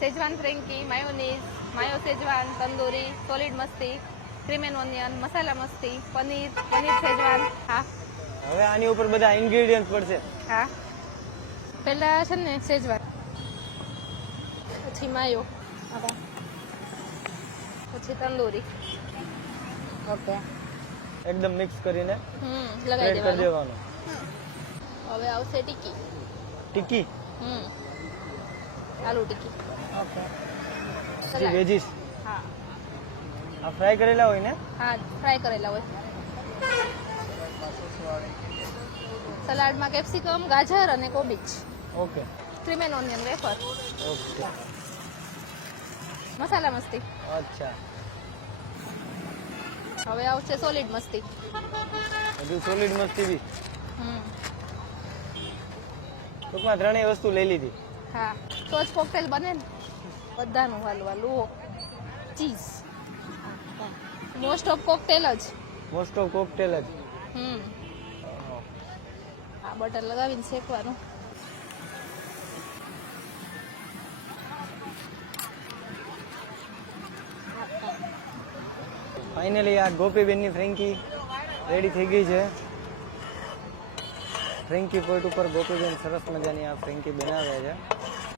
Schezwan frankie, mayonnaise, માયો Schezwan, tandoori, solid મસ્તી, cream and onion, મસાલા મસ્તી, પનીર, પનીર સેજવાન. હા હવે આની ઉપર બધા ઇન્ગ્રેડિયન્ટ પડશે. હા, પહેલા છે ને સેજવાન, પછી માયો, પછી તંદૂરી. ઓકે. એકદમ મિક્સ કરીને લગાવી કરી દેવાનું. હવે આવશે ટીકી. ટીકી, આલુ ટીકી. ઓકે. જે વેજીસ હા આ ફ્રાય કરેલા હોય ને? હા, ફ્રાય કરેલા હોય. સલાડમાં કેપ્સિકમ, ગાજર અને કોબીજ, okay. Cream and onion wafer, okay. Masala Masti. અચ્છા, હવે આવશે સોલિડ મસ્તી. હજુ સોલિડ મસ્તી બી. હમ ટૂંકમાં ત્રણેય વસ્તુ લઈ લીધી. હા, તો જ કોકટેલ બને ને બધાનું. હાલવા ચીઝ, મોસ્ટ ઓફ કોકટેલ જ. મોસ્ટ ઓફ કોકટેલ જ. આ બટર લગાવીને શેકવાનું. ફાઇનલી આ ગોપીબેનની ફ્રેન્કી રેડી થઈ ગઈ છે. ફ્રેન્કી પોઈન્ટ ઉપર ગોપીબેન સરસ મજાની આ ફ્રેન્કી બનાવે છે.